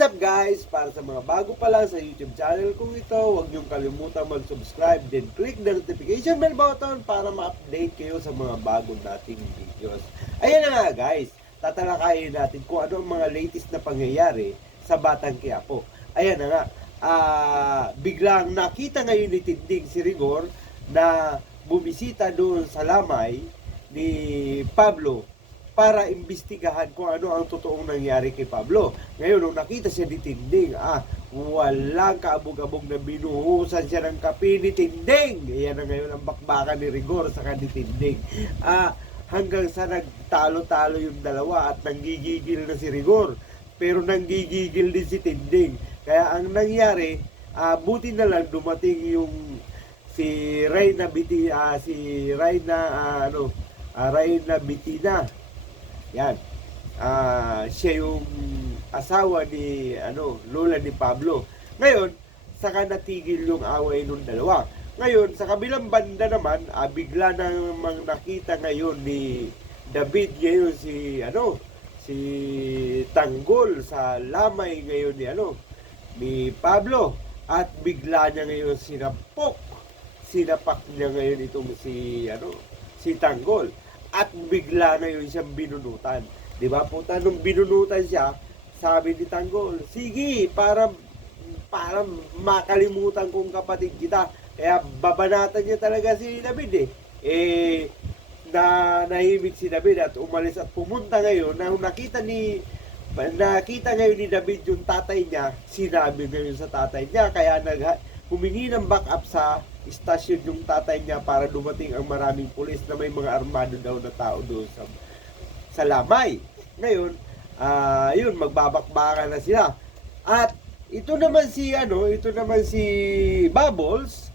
What's up guys? Para sa mga bago pa lang sa YouTube channel kong ito, huwag niyong kalimutan mag-subscribe, then click the notification bell button para ma-update kayo sa mga bagong nating videos. Ayan na nga guys, tatalakayin natin kung ano ang mga latest na pangyayari sa Batang Quiapo. Ayan na nga, biglang nakita ngayon ni Tinding si Rigor na bumisita doon sa lamay ni Pablo para imbestigahan kung ano ang totoong nangyari kay Pablo. Ngayon, nung nakita siya ni Tinding, walang kaabog-abog na binuhusan siya ng kape ni Tinding. Yan na ngayon ang bakbakan ni Rigor sa ni Tinding. Hanggang sa nagtalo-talo yung dalawa at nanggigigil na si Rigor. Pero nanggigigil din si Tinding. Kaya ang nangyari, buti na lang dumating yung si Reyna Bitina, Reyna Bitina. Yan. Siya yung asawa ni lola ni Pablo. Ngayon, saka natigil yung away ng dalawa. Ngayon, sa kabilang banda naman, bigla namang nakita ngayon ni David ngayon si Tanggol sa lamay ngayon ni Pablo, at bigla niya ngayon sinapak niya ngayon itong si Tanggol. At bigla na yun siyang binunutan. Di ba po? Nung binunutan siya, sabi ni Tanggol, sige, para makalimutan kong kapatid kita. Kaya babanatan niya talaga si David nahimik si David at umalis at pumunta ngayon. Na nakita ngayon ni David yung tatay niya, sinabi ngayon sa tatay niya. Kaya humingi ng backup sa istasyon yung tatay niya para dumating ang maraming pulis na may mga armado daw na tao doon sa lamay. Ngayon, yun, magbabakbakan na sila. At ito naman si Bubbles,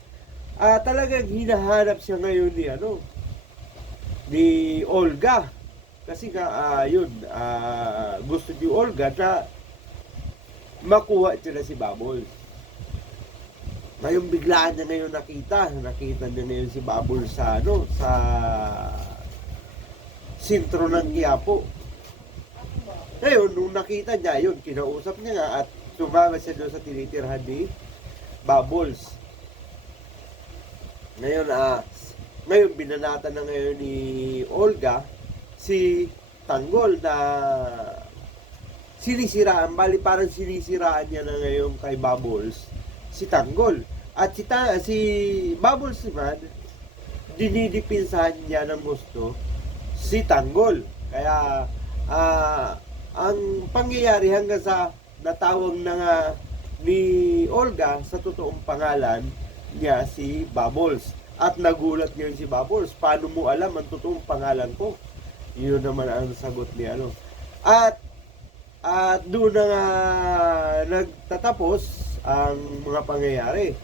talagang hinahanap siya ngayon ni Olga. Kasi gusto ni Olga na makuha sila si Bubbles. Ngayon biglaan niya ngayon nakita niya ngayon si Bubbles sa sentro ng Quiapo. Ngayon, nung nakita niya yun, kinausap niya nga at sumama siya doon sa tinitirhan ni Bubbles. Ngayon binanatan na ngayon ni Olga si Tanggol na sinisiraan, parang sinisiraan niya na ngayon kay Bubbles si Tanggol. At si Bubbles naman, dinidipinsahan niya ng gusto si Tanggol. Kaya ang pangyayari hanggang sa natawag na nga ni Olga sa totoong pangalan niya si Bubbles. At nagulat ngayon si Bubbles, paano mo alam ang totoong pangalan ko? Yun naman ang sagot ni At doon na nga nagtatapos ang mga pangyayari.